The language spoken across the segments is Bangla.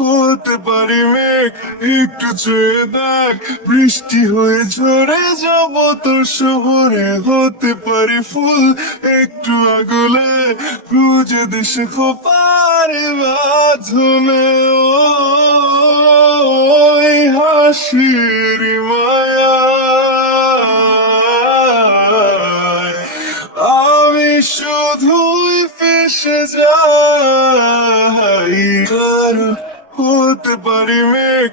হতে পারি মেঘ, একটু চেয়ে দেখ। বৃষ্টি হয়ে ঝরে যাব তোর শহরে হতে পারি ফুল। একটু আগলে খুঁজে দিস খোপারে বাঁধনে ওই হাসির মায়া। আমি শুধুই ফেসে যাই। হতে পারি মেঘ,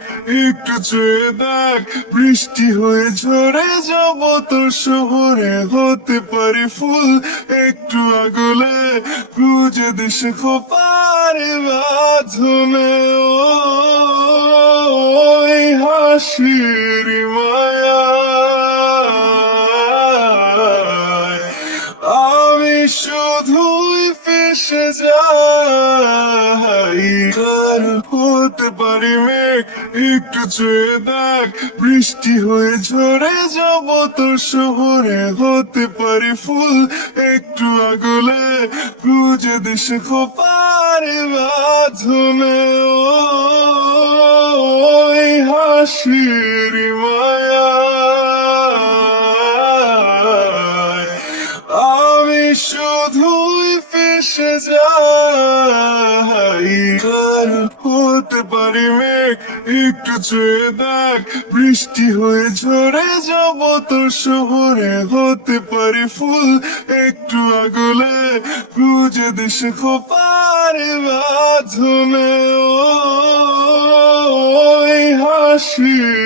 একটু চেয়ে দেখ। বৃষ্টি হয়ে ঝরে যাব তোর শহরে হতে পারি ফুল। একটু আগলে খুঁজে দিস খোপারে বাঁধনে ওই হাসির কারণ হতে পারি মেঘ, একটু চেয়ে দেখ, বৃষ্টি হয়ে ঝরে যাব তোর শহরে, হতে পারি ফুল একটু আগলে, খুঁজে দিস খোপারে বাঁধনে, ওই হাসির শুধুই ফেসে যাই। কারণ হতে পারি মেঘ, একটু চেয়ে দেখ। বৃষ্টি হয়ে ঝরে যাব তোর শহরে, হতে পারি ফুল একটু আগলে। খুঁজে দিস খোপারে বাঁধনে, ওই হাসির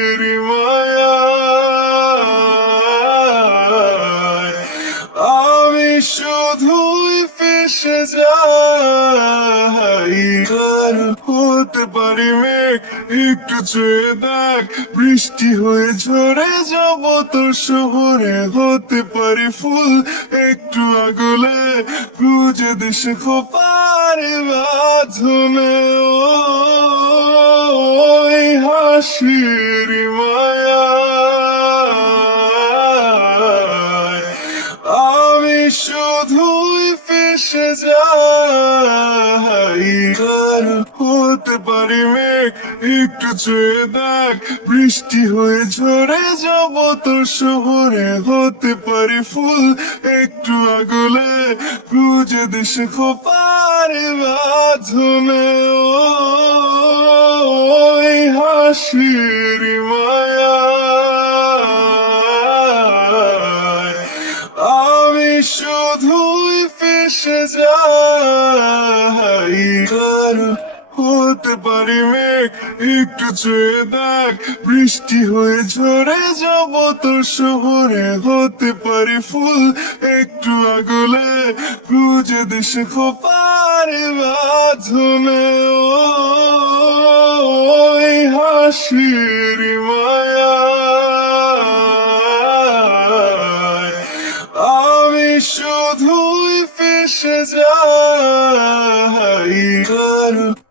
ফেসে যাই কারণ হতে পারি মেঘ, একটু চেয়ে দেখ। বৃষ্টি হয়ে ঝরে যাব তোর শহরে। হতে পারি ফুল একটু আগলে, খুঁজে দিস খোপারে বাঁধনে। ওই হাসির মায়া। শুধুই ফেসে যাই। কারণ হতে পারি মেঘ, একটু চেয়ে দেখ। বৃষ্টি হয়ে ঝরে যাব তোর শহরে, হতে পারি ফুল একটু আগলে। খুঁজে দিস খোপারে বাঁধনে, ওই হাসির ফেসে যাই কারণ হতে পারি মেঘ, একটু চেয়ে দেখ। বৃষ্টি হয়ে ঝরে যাব তোর শহরে, হতে পারি ফুল, একটু আগলে খুঁজে দিস খোপারে বাঁধনে। ওই হাসির মায়া। আমি শুধুই ফেসে যাই কারণ